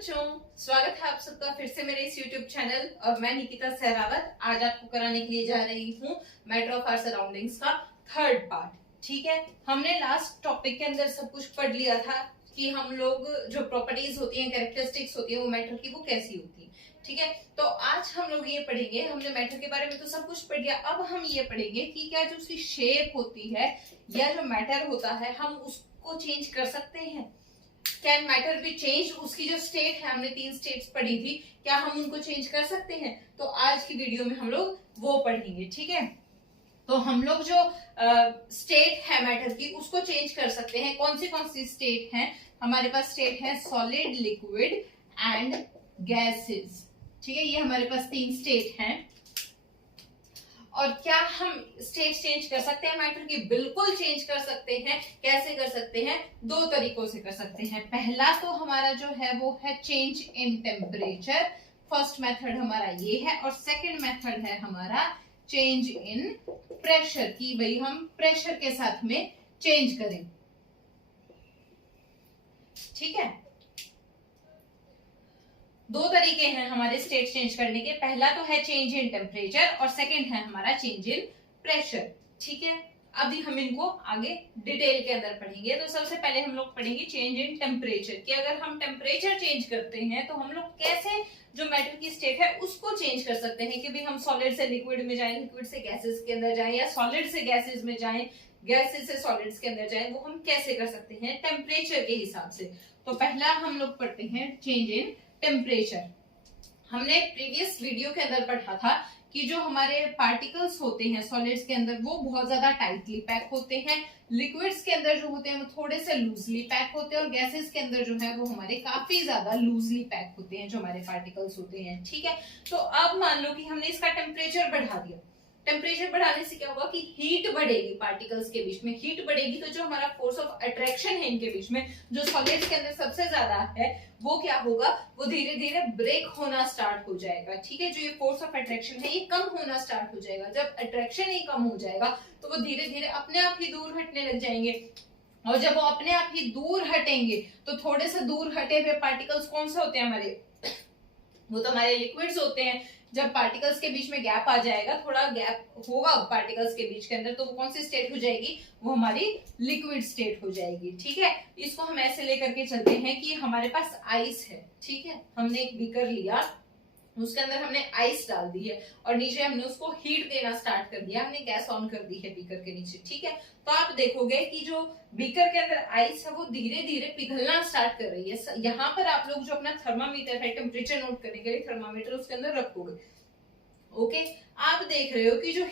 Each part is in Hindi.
बच्चों, स्वागत है आप सबका फिर से मेरे इस YouTube चैनल और मैं निकिता सहरावत आज आपको कराने के लिए जा रही हूँ मैटर ऑफ आवर सराउंडिंग्स का थर्ड पार्ट। ठीक है, हमने लास्ट टॉपिक के अंदर सब कुछ पढ़ लिया था कि हम लोग जो प्रॉपर्टीज होती हैं, कैरेक्टरिस्टिक्स होती है वो मैटर की वो कैसी होती है। ठीक है, तो आज हम लोग ये पढ़ेंगे, हमने मैटर के बारे में तो सब कुछ पढ़ लिया, अब हम ये पढ़ेंगे कि क्या जो उसकी शेप होती है या जो मैटर होता है हम उसको चेंज कर सकते हैं। कैन मैटर बी चेंज, उसकी जो स्टेट है, हमने 3 स्टेट्स पढ़ी थी, क्या हम उनको चेंज कर सकते हैं? तो आज की वीडियो में हम लोग वो पढ़ेंगे। ठीक है, तो हम लोग जो स्टेट है मैटर की उसको चेंज कर सकते हैं। कौन सी स्टेट है हमारे पास? स्टेट है सॉलिड, लिक्विड एंड गैसेस। ठीक है, ये हमारे पास 3 स्टेट हैं। और क्या हम स्टेट चेंज कर सकते हैं मैटर की? बिल्कुल चेंज कर सकते हैं। कैसे कर सकते हैं? 2 तरीकों से कर सकते हैं। पहला तो हमारा जो है वो है change in temperature. First method हमारा ये है और सेकंड मेथड है हमारा चेंज इन प्रेशर, की भाई हम प्रेशर के साथ में चेंज करें। ठीक है, 2 तरीके हैं हमारे स्टेट चेंज करने के। पहला तो है चेंज इन टेम्परेचर और सेकंड है हमारा चेंज इन प्रेशर। ठीक है, अभी हम इनको आगे डिटेल के अंदर पढ़ेंगे। तो सबसे पहले हम लोग पढ़ेंगे चेंज इन टेम्परेचर कि अगर हम टेम्परेचर चेंज करते हैं तो हम लोग कैसे जो मैटर की स्टेट है उसको चेंज कर सकते हैं कि भाई हम सॉलिड से लिक्विड में जाएं, लिक्विड से गैसेस के अंदर जाएं, या सॉलिड से गैसेस में जाएं, गैसेस से सॉलिड्स के अंदर जाएं। वो हम कैसे कर सकते हैं टेम्परेचर के हिसाब से। तो पहला हम लोग पढ़ते हैं चेंज इन टेम्परेचर। हमने प्रीवियस वीडियो के अंदर पढ़ा था कि जो हमारे पार्टिकल्स होते हैं सॉलिड्स के अंदर वो बहुत ज्यादा टाइटली पैक होते हैं, लिक्विड्स के अंदर जो होते हैं वो थोड़े से लूजली पैक होते हैं और गैसेस के अंदर जो है वो हमारे काफी ज्यादा लूजली पैक होते हैं जो हमारे पार्टिकल्स होते हैं। ठीक है, तो अब मान लो कि हमने इसका टेम्परेचर बढ़ा दिया। टेम्परेचर बढ़ाने से क्या होगा कि हीट बढ़ेगी पार्टिकल्स के बीच में। हीट बढ़ेगी तो जो हमारा फोर्स ऑफ अट्रैक्शन है इनके बीच में, जो सॉलिड्स के अंदर सबसे ज्यादा है, वो क्या होगा, वो धीरे धीरे ब्रेक होना स्टार्ट हो जाएगा। ठीक है, जो ये फोर्स ऑफ अट्रैक्शन है ये कम होना स्टार्ट हो जाएगा। जब अट्रैक्शन ही कम हो जाएगा तो वो धीरे धीरे अपने आप ही दूर हटने लग जाएंगे। और जब वो अपने आप ही दूर हटेंगे तो थोड़े से दूर हटे हुए पार्टिकल्स कौन से होते हैं हमारे? वो तो हमारे लिक्विड्स होते हैं। जब पार्टिकल्स के बीच में गैप आ जाएगा, थोड़ा गैप होगा पार्टिकल्स के बीच के अंदर, तो वो कौन सी स्टेट हो जाएगी? वो हमारी लिक्विड स्टेट हो जाएगी। ठीक है, इसको हम ऐसे लेकर के चलते हैं कि हमारे पास आइस है। ठीक है, हमने एक बीकर लिया, उसके अंदर हमने आइस डाल दी है और नीचे हमने उसको हीट देना स्टार्ट कर दिया, हमने गैस ऑन कर दी है बीकर के नीचे। ठीक है, तो आप देखोगे कि जो बीकर के अंदर आइस है वो धीरे धीरे पिघलना स्टार्ट कर रही है। यहाँ पर आप लोग जो अपना थर्मामीटर है टेम्परेचर नोट करने के लिए थर्मामीटर उसके अंदर रखोगे। ओके, आप देख रहे हो कि जो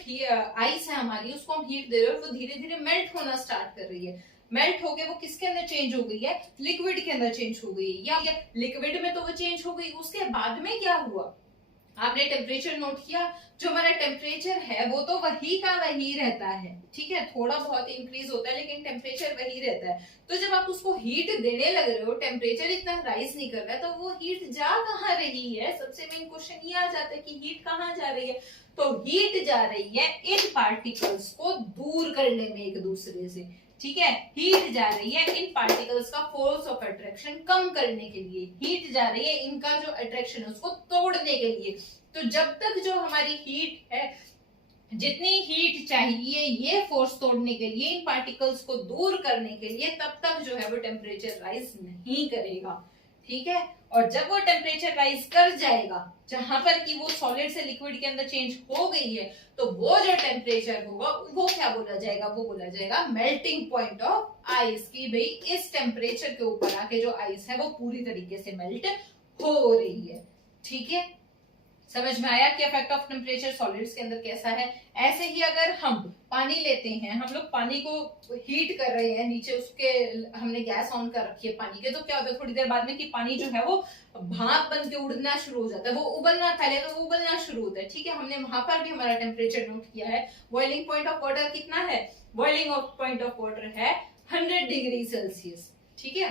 आइस है हमारी उसको हम हीट दे रहे हो, वो धीरे धीरे मेल्ट होना स्टार्ट कर रही है। मेल्ट हो गए वो किसके अंदर चेंज हो गई है? लिक्विड के अंदर चेंज हो गई है। या लिक्विड में तो वो चेंज हो गई, उसके बाद में क्या हुआ? आपने टेम्परेचर नोट किया, जो हमारा टेम्परेचर है वो तो वही का वही रहता है। ठीक है, थोड़ा बहुत इंक्रीज होता है लेकिन टेम्परेचर वही रहता है। तो जब आप उसको हीट देने लग रहे हो, टेम्परेचर इतना राइज नहीं कर रहा है, तो वो हीट जा कहाँ रही है? सबसे मेन क्वेश्चन ये आ जाता है कि हीट कहाँ जा रही है? तो हीट जा रही है इन पार्टिकल्स को दूर करने में एक दूसरे से। ठीक है, हीट जा रही है इन पार्टिकल्स का फोर्स ऑफ अट्रैक्शन कम करने के लिए। हीट जा रही है इनका जो अट्रैक्शन है उसको तोड़ने के लिए। तो जब तक जो हमारी हीट है, जितनी हीट चाहिए ये फोर्स तोड़ने के लिए, इन पार्टिकल्स को दूर करने के लिए, तब तक जो है वो टेम्परेचर राइज नहीं करेगा। ठीक है, और जब वो टेम्परेचर राइज कर जाएगा, जहां पर कि वो सॉलिड से लिक्विड के अंदर चेंज हो गई है, तो वो जो टेम्परेचर होगा वो क्या बोला जाएगा? वो बोला जाएगा मेल्टिंग पॉइंट ऑफ आइस। की भाई इस टेम्परेचर के ऊपर आके जो आइस है वो पूरी तरीके से मेल्ट हो रही है। ठीक है, समझ में आया कि इफेक्ट ऑफ टेम्परेचर सॉलिड्स के अंदर कैसा है? ऐसे ही अगर हम पानी लेते हैं, हम लोग पानी को हीट कर रहे हैं, नीचे उसके हमने गैस ऑन कर रखी है पानी के, तो क्या होता है थोड़ी देर बाद में कि पानी जो है वो भाप बन के उड़ना शुरू हो जाता है। वो उबलना, पहले तो वो उबलना शुरू होता है। ठीक है, हमने वहां पर भी हमारा टेम्परेचर नोट किया है। बॉइलिंग पॉइंट ऑफ वाटर कितना है? बॉइलिंग पॉइंट ऑफ वाटर है 100 डिग्री सेल्सियस। ठीक है,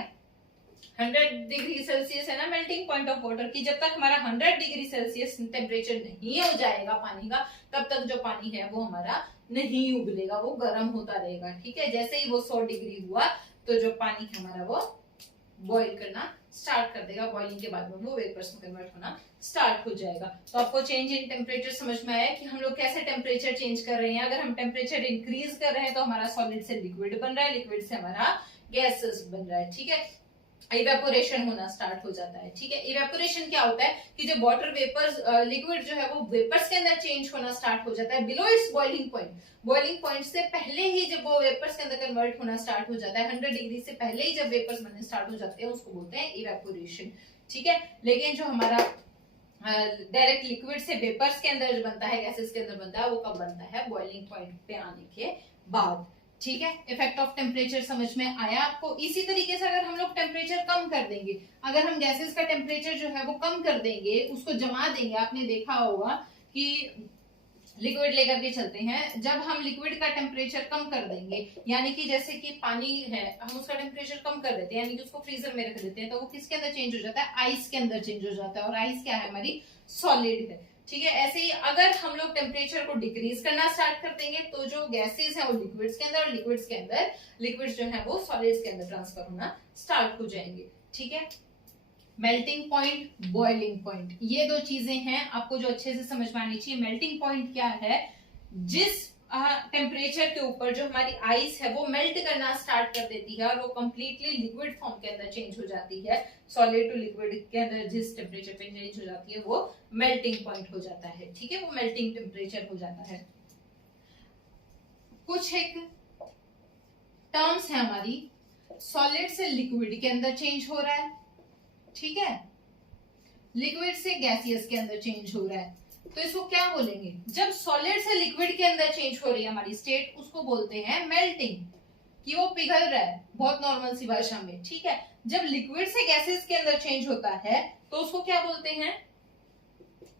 100 डिग्री सेल्सियस है ना मेल्टिंग पॉइंट ऑफ वाटर की। जब तक हमारा 100 डिग्री सेल्सियस टेम्परेचर नहीं हो जाएगा पानी का, तब तक जो पानी है वो हमारा नहीं उबलेगा, वो गर्म होता रहेगा। ठीक है, जैसे ही वो 100 डिग्री हुआ तो जो पानी है हमारा वो बॉईल करना स्टार्ट कर देगा, बॉइलिंग के बाद में वो वेपर्स में कन्वर्ट होना स्टार्ट हो जाएगा। तो आपको चेंज इन टेम्परेचर समझ में आया कि हम लोग कैसे टेम्परेचर चेंज कर रहे हैं। अगर हम टेम्परेचर इंक्रीज कर रहे हैं तो हमारा सॉलिड से लिक्विड बन रहा है, लिक्विड से हमारा गैसेस बन रहा है, ठीक है। इवेपोरेशन होना स्टार्ट हो जाता है, ठीक है। इवेपोरेशन क्या होता है कि जब वाटर वेपर्स लिक्विड जो है वो वेपर्स के अंदर चेंज होना स्टार्ट हो जाता है below it's boiling point. Boiling point से पहले ही जब वो वेपर्स के अंदर कन्वर्ट होना स्टार्ट हो जाता है, 100 डिग्री से पहले ही जब वेपर्स बनने स्टार्ट हो जाते हैं उसको बोलते हैं इवेपोरेशन, ठीक है। लेकिन जो हमारा डायरेक्ट लिक्विड से वेपर्स के अंदर बनता है, गैसेस के अंदर बनता है, वो कब बनता है, बॉइलिंग पॉइंट पे आने के बाद, ठीक है। इफेक्ट ऑफ टेम्परेचर समझ में आया आपको। इसी तरीके से अगर हम लोग टेम्परेचर कम कर देंगे, अगर हम गैसेस का टेम्परेचर जो है वो कम कर देंगे, उसको जमा देंगे, आपने देखा होगा कि लिक्विड लेकर के चलते हैं, जब हम लिक्विड का टेम्परेचर कम कर देंगे, यानी कि जैसे कि पानी है, हम उसका टेम्परेचर कम कर देते हैं, यानी कि उसको फ्रीजर में रख देते हैं, तो वो किसके अंदर चेंज हो जाता है, आइस के अंदर चेंज हो जाता है। और आइस क्या है, हमारी सॉलिड है, ठीक है। ऐसे ही अगर हम लोग टेम्परेचर को डिक्रीज करना स्टार्ट कर देंगे तो जो गैसेस हैं वो लिक्विड्स के अंदर, और लिक्विड्स के अंदर लिक्विड्स जो है वो सॉलिड्स के अंदर ट्रांसफर होना स्टार्ट हो जाएंगे, ठीक है। मेल्टिंग पॉइंट, बॉइलिंग पॉइंट, ये दो चीजें हैं आपको जो अच्छे से समझ में आनी चाहिए। मेल्टिंग पॉइंट क्या है, जिस टेम्परेचर के ऊपर जो हमारी आइस है वो मेल्ट करना स्टार्ट कर देती है और वो कंप्लीटली लिक्विड फॉर्म के अंदर चेंज हो जाती है, सॉलिड टू लिक्विड के अंदर जिस टेम्परेचर पे चेंज हो जाती है वो मेल्टिंग पॉइंट हो जाता है, ठीक है। वो मेल्टिंग टेम्परेचर हो जाता है। कुछ एक टर्म्स है हमारी, सॉलिड से लिक्विड के अंदर चेंज हो रहा है, ठीक है, लिक्विड से गैसियस के अंदर चेंज हो रहा है, तो इसको क्या बोलेंगे, जब सॉलिड से लिक्विड के अंदर चेंज हो रही है हमारी स्टेट, उसको बोलते हैं मेल्टिंग, कि वो पिघल रहा है, बहुत नॉर्मल सी भाषा में, ठीक है। जब लिक्विड से गैसेस के अंदर चेंज होता है तो उसको क्या बोलते हैं,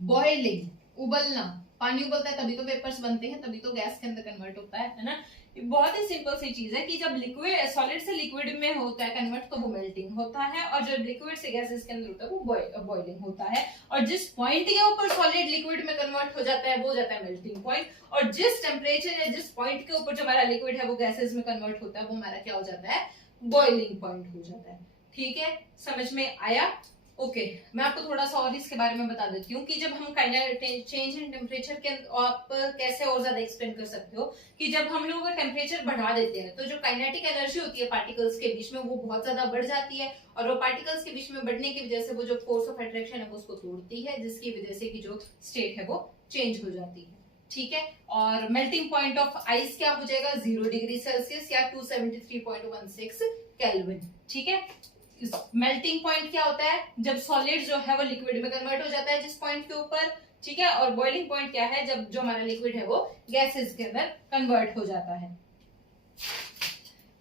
बॉइलिंग, उबलना। पानी उबलता है तभी तो वेपर्स बनते हैं, तभी तो गैस के अंदर कन्वर्ट होता है ना। बहुत ही सिंपल सी चीज है कि जब लिक्विड सॉलिड से लिक्विड में होता है कन्वर्ट तो वो मेल्टिंग होता है, और जब लिक्विड से गैसेस के अंदर होता है वो बॉइलिंग होता है। और जिस पॉइंट के ऊपर सॉलिड लिक्विड में कन्वर्ट हो जाता है वो जाता है मेल्टिंग पॉइंट, और जिस टेम्परेचर या जिस पॉइंट के ऊपर जो हमारा लिक्विड है वो गैसेस में कन्वर्ट होता है वो हमारा क्या हो जाता है, बॉइलिंग पॉइंट हो जाता है, ठीक है। समझ में आया, ओके। मैं आपको थोड़ा सा और इसके बारे में बता देती हूँ कि जब हम चेंज इन टेम्परेचर के आप कैसे और ज्यादा एक्सप्लेन कर सकते हो कि जब हम लोग टेम्परेचर बढ़ा देते हैं तो जो काइनेटिक एनर्जी होती है पार्टिकल्स के बीच में वो बहुत ज्यादा बढ़ जाती है, और वो पार्टिकल्स के बीच में बढ़ने की वजह से वो जो फोर्स ऑफ अट्रैक्शन है वो उसको तोड़ती है, जिसकी वजह से कि जो स्टेट है वो चेंज हो जाती है, ठीक है। और मेल्टिंग पॉइंट ऑफ आइस क्या हो जाएगा, 0 डिग्री सेल्सियस या 273.16 केल्विन, ठीक है। मेल्टिंग पॉइंट क्या होता है, जब सॉलिड जो है वो लिक्विड में कन्वर्ट हो जाता है जिस पॉइंट के ऊपर, ठीक है। और बॉइलिंग पॉइंट क्या है, जब जो हमारा लिक्विड है वो गैसेस के अंदर कन्वर्ट हो जाता है।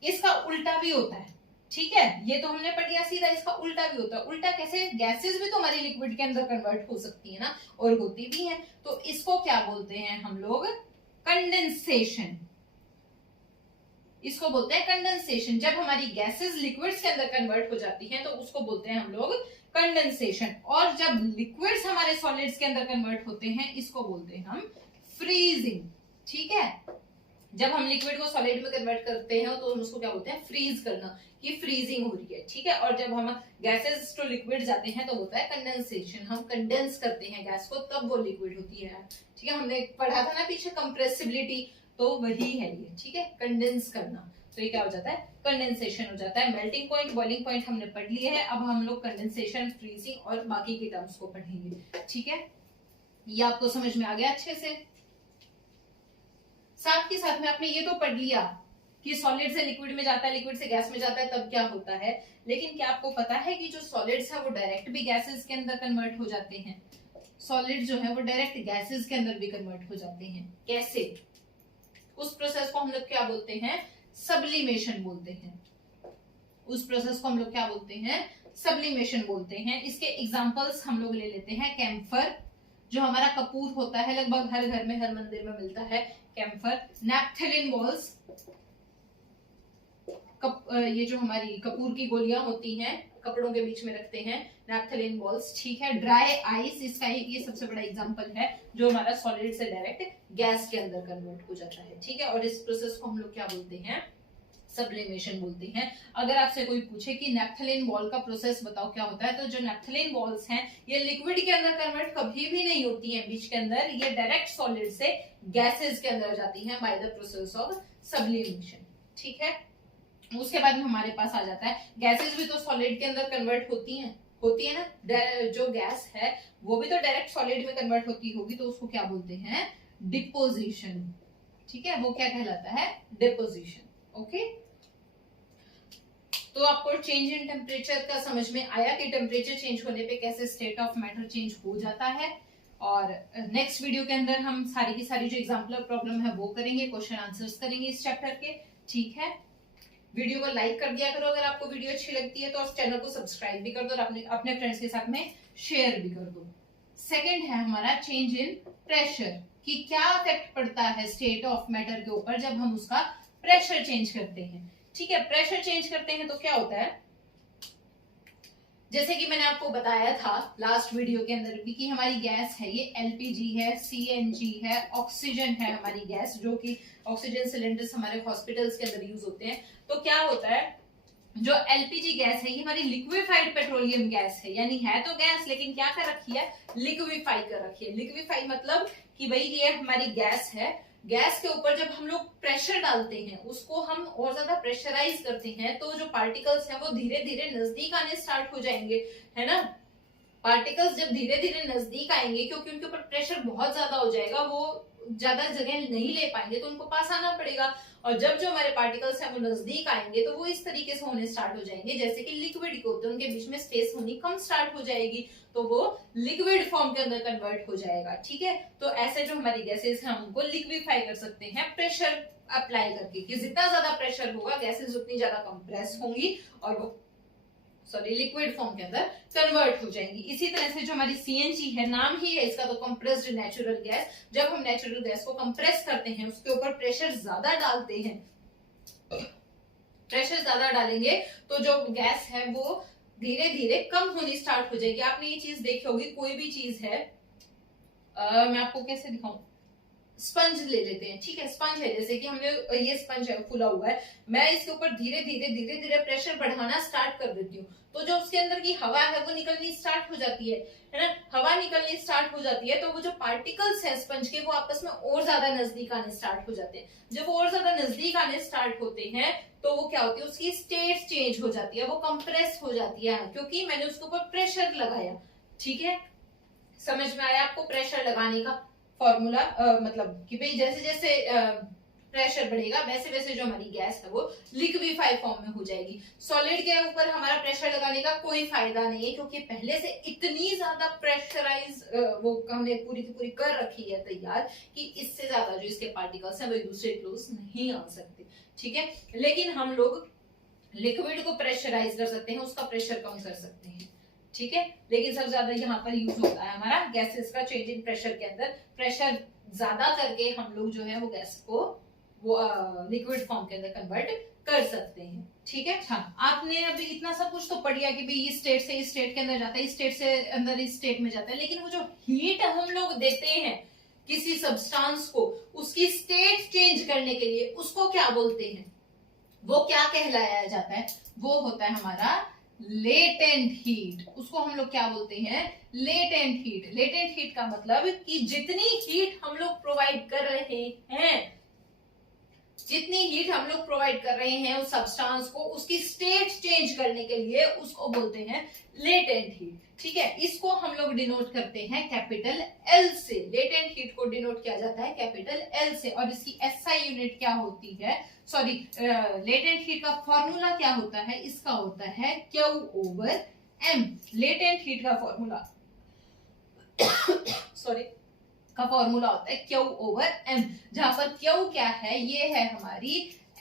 इसका उल्टा भी होता है, ठीक है। ये तो हमने पढ़ लिया सीधा, इसका उल्टा भी होता है। उल्टा कैसे, गैसेस भी तो हमारी लिक्विड के अंदर कन्वर्ट हो सकती है ना, और होती भी है, तो इसको क्या बोलते हैं हम लोग, कंडेंसेशन। इसको बोलते हैं कंडेंसेशन। जब हमारी गैसेस लिक्विड्स के अंदर कन्वर्ट हो जाती हैं तो उसको बोलते हैं हम लोग कंडेंसेशन। और जब लिक्विड्स हमारे सॉलिड्स के अंदर कन्वर्ट होते हैं इसको बोलते हैं हम फ्रीजिंग, ठीक है। जब हम लिक्विड को सॉलिड में कन्वर्ट करते हैं तो हम उसको क्या बोलते हैं, फ्रीज करना, कि फ्रीजिंग हो रही है, ठीक है। और जब हम गैसेस टू लिक्विड जाते हैं तो होता है कंडेंसेशन, हम कंडेंस करते हैं गैस को, तब वो लिक्विड होती है, ठीक है। हमने पढ़ा था ना पीछे कंप्रेसिबिलिटी, तो वही है ये, ठीक है, कंडेंस करना। तो ये क्या हो जाता है, कंडेंसेशन हो जाता है। मेल्टिंग पॉइंट, बॉइलिंग पॉइंट हमने पढ़ लिए है, अब हम लोग कंडेंसेशन, फ्रीजिंग और बाकी के टर्म्स को पढ़ेंगे, ठीक है। ये आपको समझ में आ गया अच्छे से। साथ के साथ में आपने ये तो पढ़ लिया कि सॉलिड से लिक्विड में जाता है, लिक्विड से गैस में जाता है, तब क्या होता है। लेकिन क्या आपको पता है कि जो सॉलिड्स है वो डायरेक्ट भी गैसेस के अंदर कन्वर्ट हो जाते हैं। सॉलिड जो है वो डायरेक्ट गैसेस के अंदर भी कन्वर्ट हो जाते हैं। कैसे, उस प्रोसेस को हम लोग क्या बोलते हैं, सब्लिमेशन बोलते हैं। उस प्रोसेस को हम लोग क्या बोलते हैं, सब्लिमेशन बोलते हैं। इसके एग्जांपल्स हम लोग ले लेते हैं, कैम्फर, जो हमारा कपूर होता है, लगभग हर घर में, हर मंदिर में मिलता है कैम्फर। नैप्थेलिन बॉल्स, ये जो हमारी कपूर की गोलियां होती हैं, कपड़ों के बीच में रखते हैं, नैप्थेलिन बॉल्स, ठीक है। ड्राई आइस, इसका ये सबसे बड़ा एग्जांपल है, जो हमारा सॉलिड से डायरेक्ट गैस के अंदर कन्वर्ट हो जाता है, ठीक है। और इस प्रोसेस को हम लोग क्या बोलते हैं, सब्लिमेशन बोलते हैं। अगर आपसे कोई पूछे कि नैप्थलीन बॉल का प्रोसेस बताओ क्या होता है, तो जो नैप्थलीन बॉल्स हैं ये लिक्विड के अंदर कन्वर्ट कभी भी नहीं होती हैं बीच के अंदर, ये डायरेक्ट सॉलिड से गैसेस के अंदर जाती हैं by the process of sublimation. ठीक है, उसके बाद में हमारे पास आ जाता है गैसेस भी तो सॉलिड के अंदर कन्वर्ट होती है ना, जो गैस है वो भी तो डायरेक्ट सॉलिड में कन्वर्ट होती होगी, तो उसको क्या बोलते हैं, डिपोजिशन। ठीक है, वो क्या कहलाता है, डिपोजिशन। ओके, तो आपको चेंज इन टेम्परेचर का समझ में आया कि टेम्परेचर चेंज होने पे कैसे स्टेट ऑफ मैटर चेंज हो जाता है। और नेक्स्ट वीडियो के अंदर हम सारी की सारी जो एग्जाम्पल प्रॉब्लम है वो करेंगे, क्वेश्चन आंसर्स करेंगे इस चैप्टर के। ठीक है, वीडियो को लाइक कर दिया करो अगर आपको वीडियो अच्छी लगती है तो, और चैनल को सब्सक्राइब भी कर दो और अपने फ्रेंड्स के साथ में शेयर भी कर दो। सेकेंड है हमारा चेंज इन प्रेशर, कि क्या इफेक्ट पड़ता है स्टेट ऑफ मैटर के ऊपर जब हम उसका प्रेशर चेंज करते हैं। ठीक है, प्रेशर चेंज करते हैं तो क्या होता है, जैसे कि मैंने आपको बताया था लास्ट वीडियो के अंदर भी कि हमारी गैस है ये एलपीजी है, सीएनजी है, ऑक्सीजन है हमारी गैस, जो कि ऑक्सीजन सिलेंडर्स हमारे हॉस्पिटल्स के अंदर यूज होते हैं। तो क्या होता है, जो एलपीजी गैस है ये हमारी लिक्विफाइड पेट्रोलियम गैस है, यानी है तो गैस लेकिन क्या कर रखी है, लिक्विफाई कर रखी है। लिक्विफाई मतलब कि भाई ये हमारी गैस है, गैस के ऊपर जब हम लोग प्रेशर डालते हैं, उसको हम और ज्यादा प्रेशराइज करते हैं, तो जो पार्टिकल्स हैं वो धीरे धीरे नजदीक आने स्टार्ट हो जाएंगे, है ना। पार्टिकल्स जब धीरे धीरे नजदीक आएंगे, क्योंकि उनके ऊपर प्रेशर बहुत ज्यादा हो जाएगा, वो ज्यादा जगह नहीं ले पाएंगे तो उनको पास आना पड़ेगा। और जब जो हमारे पार्टिकल्स हैं वो नजदीक आएंगे तो वो इस तरीके से होने स्टार्ट हो जाएंगे जैसे कि लिक्विड के होते हैं, उनके बीच में स्पेस होनी कम स्टार्ट हो जाएगी, तो वो लिक्विड फॉर्म के अंदर कन्वर्ट हो जाएगा। ठीक है, तो ऐसे जो हमारी गैसेस हैं हम उनको लिक्विफाई कर सकते हैं प्रेशर अप्लाई करके, कि जितना ज्यादा प्रेशर होगा गैसेस उतनी ज्यादा कंप्रेस होंगी और वो लिक्विड फॉर्म के अंदर कन्वर्ट हो जाएंगी। इसी तरह से जो हमारी सीएनजी है, नाम ही है इसका तो कंप्रेस्ड नेचुरल गैस, जब हम नेचुरल गैस को कंप्रेस करते हैं, उसके ऊपर प्रेशर ज्यादा डालते हैं, प्रेशर ज्यादा डालेंगे तो जो गैस है वो धीरे धीरे कम होनी स्टार्ट हो जाएगी। आपने ये चीज देखी होगी, कोई भी चीज है, मैं आपको कैसे दिखाऊं, स्पंज ले लेते हैं। ठीक है, स्पंज है, जैसे कि हमने ये स्पंज है फुला हुआ है, मैं इसके ऊपर धीरे धीरे प्रेशर बढ़ाना स्टार्ट कर देती हूँ, तो जो उसके अंदर की हवा है वो निकलनी स्टार्ट हो जाती है ना। हवा निकलनी स्टार्ट हो जाती है तो वो जो पार्टिकल्स हैं स्पंज के, वो आपस में और ज्यादा नजदीक आने स्टार्ट हो जाते हैं। जब वो और ज्यादा नजदीक आने स्टार्ट होते हैं तो वो क्या होती है, उसकी स्टेट चेंज हो जाती है, वो कंप्रेस हो जाती है, क्योंकि मैंने उसके ऊपर प्रेशर लगाया। ठीक है, समझ में आया आपको प्रेशर लगाने का फॉर्मूला, मतलब कि भाई जैसे जैसे प्रेशर बढ़ेगा वैसे वैसे जो हमारी गैस है वो लिक्विफाई फॉर्म में हो जाएगी। सॉलिड के ऊपर हमारा प्रेशर लगाने का कोई फायदा नहीं है, क्योंकि पहले से इतनी ज्यादा प्रेशराइज वो हमने पूरी की पूरी कर रखी है तैयार, कि इससे ज्यादा जो इसके पार्टिकल्स हैं वो एक दूसरे क्लोज नहीं आ सकते। ठीक है, लेकिन हम लोग लिक्विड को प्रेशराइज कर सकते हैं, उसका प्रेशर कम कर सकते हैं। ठीक है, लेकिन सबसे ज्यादा यहाँ पर यूज होता है हमारा गैसेस का चेंज इन प्रेशर के अंदर, प्रेशर ज्यादा करके हम लोग जो है वो गैस को वो लिक्विड फॉर्म के अंदर कन्वर्ट कर सकते हैं। ठीक है, हाँ, आपने अभी इतना सब कुछ तो पढ़ लिया कि भाई इस स्टेट से इस स्टेट के अंदर जाता है, इस स्टेट से अंदर इस स्टेट में जाता है, लेकिन वो जो हीट हम लोग देते हैं किसी सब्सटेंस को उसकी स्टेट चेंज करने के लिए, उसको क्या बोलते हैं, वो क्या कहलाया जाता है, वो होता है हमारा लेटेंट हीट। उसको हम लोग क्या बोलते हैं, लेटेंट हीट। लेटेंट हीट का मतलब कि जितनी हीट हम लोग प्रोवाइड कर रहे हैं, जितनी हीट हम लोग प्रोवाइड कर रहे हैं उस सब्सटेंस को, उसकी स्टेट चेंज करने के लिए उसको बोलते हैं लेटेंट हीट। ठीक है, इसको हम लोग डिनोट करते हैं कैपिटल एल से। लेटेंट हीट को डिनोट किया जाता है कैपिटल एल से, और इसकी एसआई यूनिट क्या होती है, सॉरी, लेटेंट हीट का फॉर्मूला क्या होता है, इसका होता है Q over M. Latent heat का फॉर्मूला सॉरी का फॉर्मूला होता है क्यू ओवर एम, जहां पर क्यू क्या है, ये है हमारी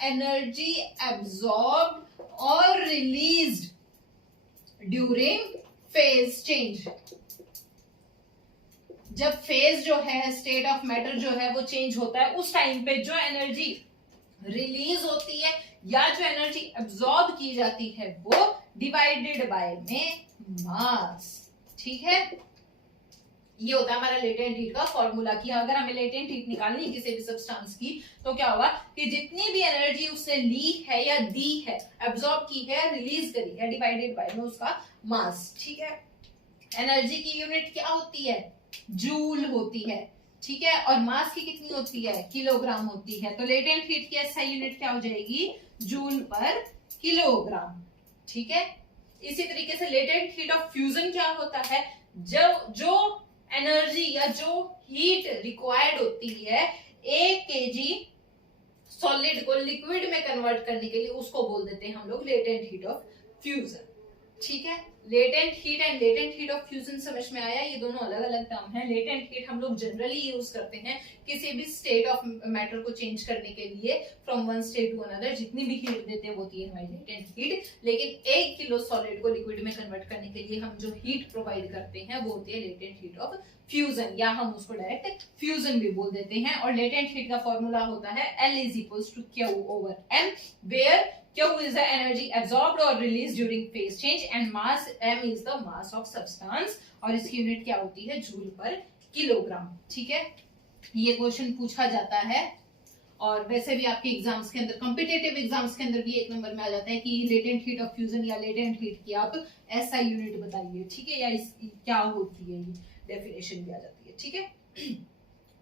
एनर्जी एब्सॉर्ब और रिलीज्ड ड्यूरिंग फेज चेंज। जब फेज जो है, स्टेट ऑफ मैटर जो है वो चेंज होता है, उस टाइम पे जो एनर्जी रिलीज होती है या जो एनर्जी एब्सॉर्ब की जाती है वो डिवाइडेड बाय में मास। ठीक है, ये होता है हमारा लेटेंट हीट का फॉर्मूला कि अगर हमें लेटेंट हीट निकालनी है किसी भी सब्सटेंस की तो क्या होगा कि जितनी भी एनर्जी उसने ली है या दी है, एब्जॉर्ब की है, रिलीज करी है, डिवाइडेड बाय में उसका मास। ठीक है, एनर्जी की यूनिट क्या होती है, जूल होती है। ठीक है, और मास की कितनी होती है, किलोग्राम होती है। तो लेटेंट हीट की एसआई यूनिट क्या हो जाएगी, जूल पर किलोग्राम। ठीक है, इसी तरीके से लेटेंट हीट ऑफ फ्यूजन क्या होता है, जब जो एनर्जी या जो हीट रिक्वायर्ड होती है 1 केजी सॉलिड को लिक्विड में कन्वर्ट करने के लिए, उसको बोल देते हैं हम लोग लेटेंट हीट ऑफ फ्यूजन। ठीक है, latent heat and latent heat of fusion समझ में आया, ये दोनों अलग अलग टर्म है। लेटेंट हीट हम लोग जनरली यूज करते हैं किसी भी स्टेट ऑफ मैटर को चेंज करने के लिए, from one state to another. जितनी भी हीट देते हैं वो होती है हमारी लेटेंट हीट। लेकिन 1 किलो सॉलिड को लिक्विड में कन्वर्ट करने के लिए हम जो हीट प्रोवाइड करते हैं वो होती है लेटेंट हीट ऑफ फ्यूजन, या हम उसको डायरेक्ट फ्यूजन भी बोल देते हैं। और लेटेंट हीट का फॉर्मूला होता है L is equals to Q over M, where Q is the energy absorbed or released during phase change and mass M is the mass of substance, और इसकी यूनिट क्या होती है, जूल पर किलोग्राम। ठीक है, ये क्वेश्चन पूछा जाता है और वैसे भी आपके एग्जाम्स के अंदर, कॉम्पिटेटिव एग्जाम्स के अंदर भी 1 नंबर में आ जाता है कि लेटेंट हीट ऑफ फ्यूजन या लेटेंट हीट की आप ऐसा यूनिट बताइए। ठीक है, या क्या होती है, ये डेफिनेशन भी आ जाती है। ठीक है,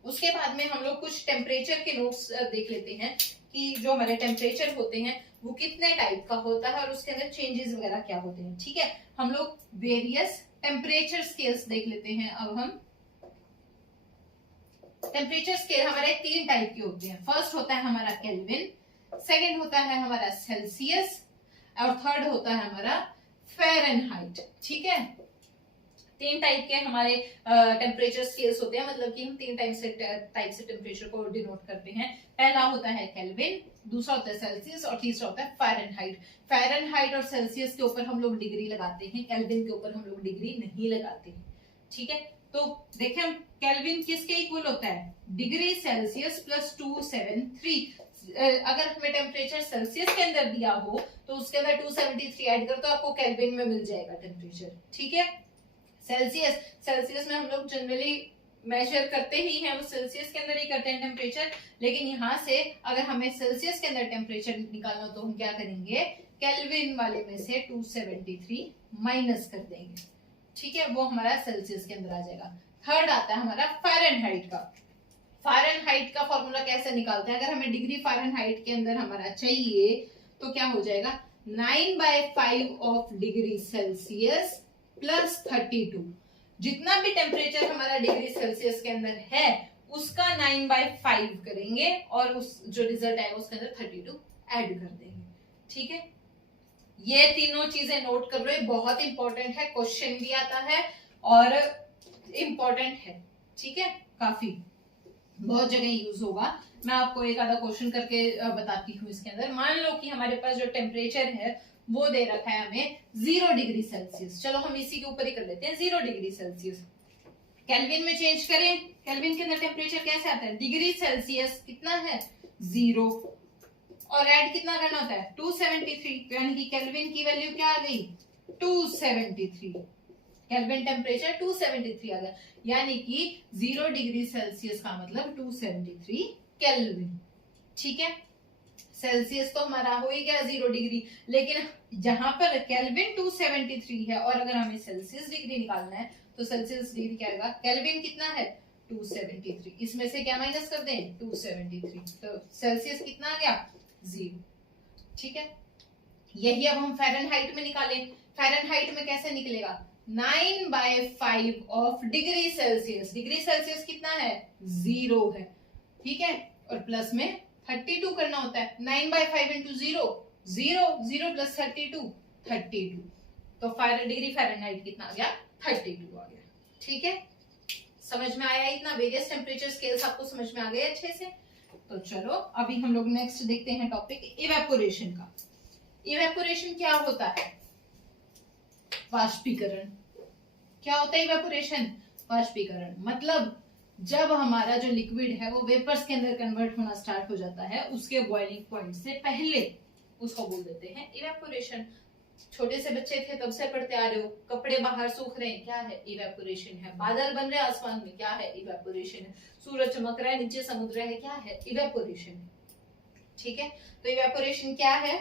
उसके बाद में हम लोग कुछ टेम्परेचर के नोट्स देख लेते हैं कि जो हमारे टेम्परेचर होते हैं वो कितने टाइप का होता है और उसके अंदर चेंजेस वगैरह क्या होते हैं। ठीक है, हम लोग वेरियस टेम्परेचर स्केल्स देख लेते हैं। अब हम टेम्परेचर स्केल हमारे 3 टाइप के होते हैं। फर्स्ट होता है हमारा केल्विन, सेकंड होता है हमारा सेल्सियस, और थर्ड होता है हमारा फ़ारेनहाइट। ठीक है, 3 टाइप के हमारे टेम्परेचर स्केल्स होते हैं, मतलब कि हम 3 टाइप से टेम्परेचर को डिनोट करते हैं। पहला होता है केल्विन, दूसरा होता है सेल्सियस और तीसरा होता है फ़ारेनहाइट। फ़ारेनहाइट और सेल्सियस के ऊपर हम लोग डिग्री लगाते हैं, केल्विन के ऊपर हम लोग डिग्री नहीं लगाते हैं। ठीक है, तो देखें हम केल्विन किसके इक्वल होता है, डिग्री सेल्सियस प्लस 273। अगर हमें टेम्परेचर सेल्सियस के अंदर दिया हो तो उसके अंदर 273 ऐड कर तो आपको केल्विन में मिल जाएगा टेम्परेचर। ठीक है, सेल्सियस में हम लोग जनरली मेजर करते ही हैं, वो सेल्सियस के अंदर ही करते हैं टेम्परेचर। लेकिन यहाँ से अगर हमें सेल्सियस के अंदर टेम्परेचर निकालना तो हम क्या करेंगे, केल्विन वाले में से 273 माइनस कर देंगे। ठीक है, वो हमारा सेल्सियस के अंदर आ जाएगा। थर्ड आता है हमारा फ़ारेनहाइट का। फ़ारेनहाइट का फॉर्मूला कैसे निकालते हैं, अगर हमें डिग्री फ़ारेनहाइट के अंदर हमारा चाहिए तो क्या हो जाएगा, 9/5 ऑफ डिग्री सेल्सियस प्लस 32। जितना भी टेम्परेचर हमारा डिग्री सेल्सियस के अंदर है उसका 9/5 करेंगे और उस जो रिजल्ट आएगा उसके अंदर 32 ऐड कर देंगे। ठीक है, ये तीनों चीजें नोट कर लो, ये बहुत इंपॉर्टेंट है, क्वेश्चन भी आता है और इंपॉर्टेंट है। ठीक है, काफी बहुत जगह यूज होगा। मैं आपको एक आधा क्वेश्चन करके बताती हूँ। इसके अंदर मान लो कि हमारे पास जो टेम्परेचर है वो दे रखा है हमें 0 डिग्री सेल्सियस। चलो हम इसी के ऊपर ही कर लेते हैं, 0 डिग्री सेल्सियस। केल्विन में चेंज करें, केल्विन के अंदर टेम्परेचर कैसे आता है, डिग्री सेल्सियस कितना है 0 और ऐड कितना करना होता है 273, तो यानी कि केल्विन की वैल्यू क्या आ गई 273। केल्विन टेम्परेचर 273 आ गया, यानी कि 0 डिग्री सेल्सियस का मतलब 273 केल्विन। ठीक है, सेल्सियस तो हमारा हो ही गया 0 डिग्री, लेकिन जहां पर केल्विन 273 है और अगर हमें सेल्सियस डिग्री निकालना है तो सेल्सियस डिग्री क्या आएगा, केल्विन कितना है 273, इसमें से क्या माइनस कर दें 273, तो सेल्सियस कितना आ गया 0। ठीक है, यही अब हम फ़ारेनहाइट में निकालें। फ़ारेनहाइट में कैसे निकलेगा, 9/5 of degree Celsius, degree Celsius कितना है 0 है। ठीक है, और प्लस में 32 करना होता है, 9/5 इंटू 0 0 0 प्लस 32 32, तो डिग्री फ़ारेनहाइट कितना आ गया 32 आ गया। ठीक है, समझ में आया इतना, वेरियस टेम्परेचर स्केल्स आपको समझ में आ गए अच्छे से। तो चलो अभी हम लोग नेक्स्ट देखते हैं टॉपिक इवेपोरेशन का। इवेपोरेशन क्या होता है, वाष्पीकरण। क्या होता है इवेपोरेशन, वाष्पीकरण मतलब जब हमारा जो लिक्विड है वो वेपर्स के अंदर कन्वर्ट होना स्टार्ट हो जाता है, उसके बॉइलिंग पॉइंट से पहले उसको बोल देते हैं इवेपोरेशन। छोटे से बच्चे थे तब से पढ़ते आ रहे हो, कपड़े बाहर सूख रहे हैं, क्या है? इवेपोरेशन है। बादल बन रहे हैं आसमान में, क्या है? इवेपोरेशन है। सूरज चमक रहा है, नीचे समुद्र है, क्या है? इवेपोरेशन है। ठीक है, तो इवेपोरेशन क्या है?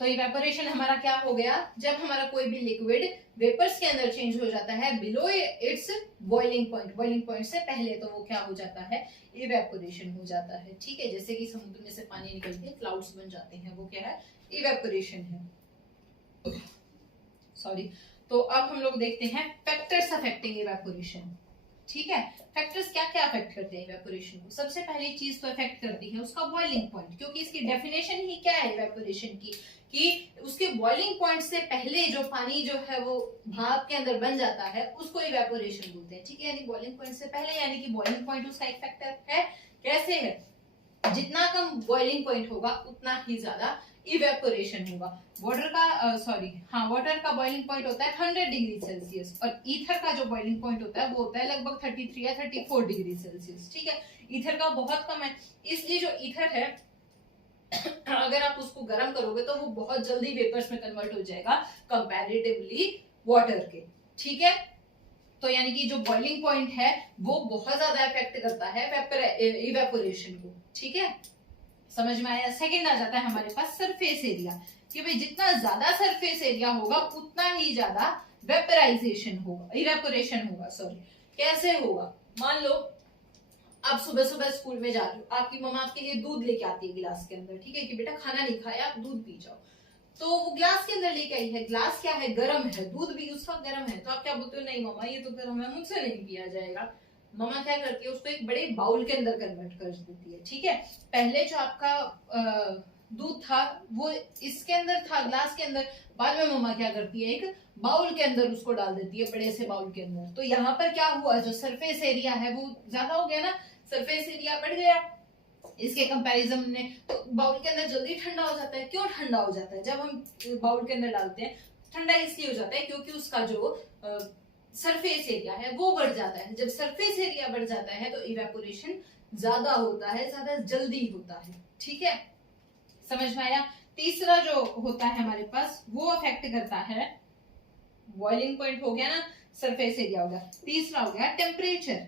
तो इवेपोरेशन हमारा क्या हो गया? जब हमारा कोई भी लिक्विड वेपर्स के अंदर चेंज हो जाता है below it's boiling point, boiling point से पहले, तो वो क्या हो जाता है? इवेपोरेशन हो जाता है। ठीक है, जैसे कि समुद्र में से पानी निकल के क्लाउड्स बन जाते हैं, वो क्या है? इवेपोरेशन है। सॉरी। तो अब हम लोग देखते हैं फैक्टर्स अफेक्टिंग इवेपोरेशन। ठीक है, फैक्टर्स क्या क्या अफेक्ट करते हैं इवेपोरेशन को? सबसे पहली चीज तो अफेक्ट करती है उसका बॉइलिंग पॉइंट, क्योंकि इसकी डेफिनेशन ही क्या है इवेपोरेशन की, कि उसके बॉइलिंग पॉइंट से पहले जो पानी जो है वो भाप के अंदर बन जाता है, उसको इवेपोरेशन बोलते हैं। ठीक है, यानी बॉइलिंग पॉइंट से पहले, यानी कि बॉइलिंग पॉइंट उसका एक फैक्टर है। कैसे है? जितना कम बॉइलिंग पॉइंट होगा उतना ही ज्यादा इवेपोरेशन होगा। वाटर का वाटर का बॉइलिंग पॉइंट होता है 100 डिग्री सेल्सियस, और ईथर का जो बॉइलिंग पॉइंट होता है वो होता है लगभग 33 या 34 डिग्री सेल्सियस। ठीक है, ईथर का बहुत कम है, इसलिए जो ईथर है अगर आप उसको गर्म करोगे तो वो बहुत जल्दी वेपर्स में कन्वर्ट हो जाएगा कंपैरेटिवली वाटर के। ठीक है, तो यानी कि जो बॉइलिंग पॉइंट है वो बहुत ज्यादा इफेक्ट करता है इवेपोरेशन को। ठीक है, समझ में आया? सेकंड आ जाता है हमारे पास सरफेस एरिया, कि भाई जितना ज्यादा सरफेस एरिया होगा उतना ही ज्यादा वेपराइजेशन होगा, इवेपोरेशन होगा। सॉरी, कैसे होगा? मान लो आप सुबह सुबह स्कूल में जा रहे हो, आपकी मम्मा आपके लिए दूध लेके आती है गिलास के अंदर। ठीक है, कि बेटा खाना नहीं खाया, आप दूध पी जाओ। तो वो ग्लास के अंदर लेके आई है, ग्लास क्या है? गर्म है, दूध भी उसका गर्म है। तो आप क्या बोलते हो? नहीं मम्मा ये तो गर्म है, मुझसे नहीं पिया जाएगा। मम्मा क्या करती है? उसको एक बड़े बाउल के अंदर कन्वर्ट कर देती है। ठीक है, पहले जो आपका दूध था वो इसके अंदर था, ग्लास के अंदर, बाद में मम्मा क्या करती है? एक बाउल के अंदर उसको डाल देती है, बड़े से बाउल के अंदर। तो यहाँ पर क्या हुआ? जो सरफेस एरिया है वो ज्यादा हो गया ना, सरफेस एरिया बढ़ गया इसके कंपैरिजन में। तो बाउल के अंदर जल्दी ठंडा हो जाता है। क्यों ठंडा हो जाता है? जब हम बाउल के अंदर डालते हैं ठंडा इसलिए हो जाता है क्योंकि उसका जो सरफेस एरिया है वो बढ़ जाता है। जब सरफेस एरिया बढ़ जाता है तो इवेपोरेशन ज्यादा होता है, ज्यादा जल्दी होता है। ठीक है, समझ में आया? तीसरा जो होता है हमारे पास वो अफेक्ट करता है, बॉइलिंग पॉइंट हो गया ना, सरफेस एरिया हो गया, तीसरा हो गया टेम्परेचर।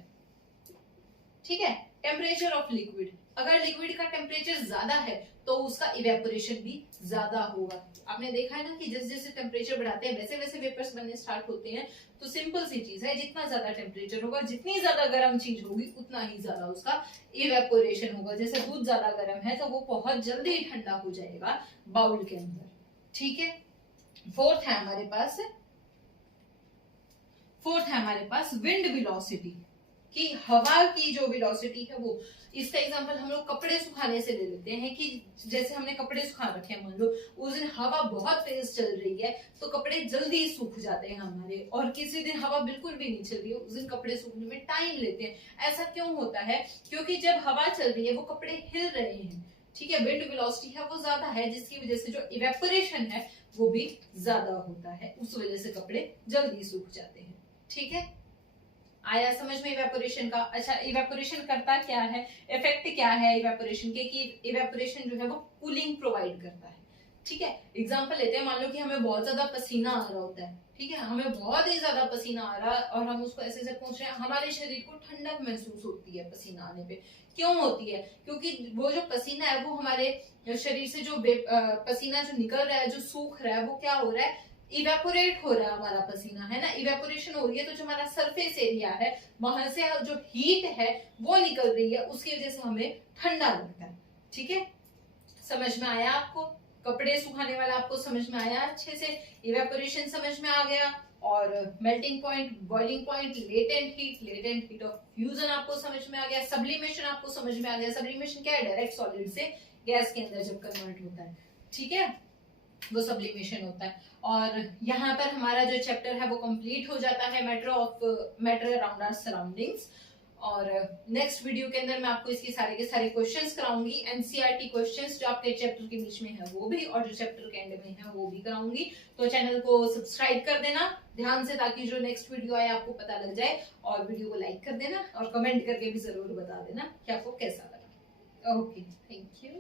ठीक है, टेम्परेचर ऑफ लिक्विड। अगर लिक्विड का टेम्परेचर ज्यादा है तो उसका इवेपोरेशन भी ज्यादा होगा। आपने देखा है ना कि जैसे जैसे टेम्परेचर बढ़ाते हैं वैसे वैसे वेपर्स बनने स्टार्ट होते हैं। तो सिंपल सी चीज है, जितना ज्यादा टेम्परेचर होगा, जितनी ज्यादा गर्म चीज होगी, उतना ही ज्यादा उसका इवेपोरेशन होगा। जैसे दूध ज्यादा गर्म है तो वो बहुत जल्दी ठंडा हो जाएगा बाउल के अंदर। ठीक है, फोर्थ है हमारे पास विंड वेलोसिटी, कि हवा की जो वेलोसिटी है वो। इसका एग्जांपल हम लोग कपड़े सुखाने से ले लेते हैं, कि जैसे हमने कपड़े सुखा रखे हैं, मान लो उस दिन हवा बहुत तेज चल रही है तो कपड़े जल्दी सूख जाते हैं हमारे, और किसी दिन हवा बिल्कुल भी नहीं चल रही है, उस दिन कपड़े सूखने में टाइम लेते हैं। ऐसा क्यों होता है? क्योंकि जब हवा चल रही है वो कपड़े हिल रहे हैं। ठीक है, विंड वेलोसिटी है वो ज्यादा है, जिसकी वजह से जो इवेपोरेशन है वो भी ज्यादा होता है, उस वजह से कपड़े जल्दी सूख जाते हैं। ठीक है, आया समझ में इवेपोरेशन का? अच्छा, इवेपोरेशन करता क्या है, इफेक्ट क्या है इवेपोरेशन के? कि इवेपोरेशन जो है वो कूलिंग प्रोवाइड करता है। ठीक है, एग्जांपल लेते हैं, मान लो कि हमें बहुत ज्यादा पसीना आ रहा होता है। ठीक है, हमें बहुत ही ज्यादा पसीना आ रहा है और हम उसको ऐसे ऐसे पहुंच रहे हैं, हमारे शरीर को ठंडक महसूस होती है पसीना आने पे। क्यों होती है? क्योंकि वो जो पसीना है वो हमारे शरीर से जो पसीना जो निकल रहा है, जो सूख रहा है, वो क्या हो रहा है? इवेपोरेट हो रहा है हमारा पसीना, है ना, इवेपोरेशन हो रही है। तो जो हमारा सरफेस एरिया है वहां से जो हीट है वो निकल रही है, उसकी वजह से हमें ठंडा लगता है। ठीक है, समझ में आया आपको? कपड़े सुखाने वाला आपको समझ में आया अच्छे से? इवेपोरेशन समझ में आ गया, और melting point, boiling point, latent heat of fusion आपको समझ में आ गया, सब्लिमेशन आपको समझ में आ गया। सब्लिमेशन क्या है? डायरेक्ट सॉलिड से गैस के अंदर जब कन्वर्ट होता है, ठीक है, वो सब्लिमेशन होता है। और यहाँ पर हमारा जो चैप्टर है वो कंप्लीट हो जाता है, मैटर अराउंड आवर सराउंडिंग्स। और नेक्स्ट वीडियो के अंदर मैं आपको इसके सारे के सारे क्वेश्चंस कराऊंगी, एनसीईआरटी क्वेश्चंस जो आपके चैप्टर के बीच में है वो भी, और जो चैप्टर के एंड में है वो भी कराऊंगी। तो चैनल को सब्सक्राइब कर देना ध्यान से, ताकि जो नेक्स्ट वीडियो आए आपको पता लग जाए, और वीडियो को लाइक कर देना और कमेंट करके भी जरूर बता देना कि आपको कैसा लगा। Okay, thank you.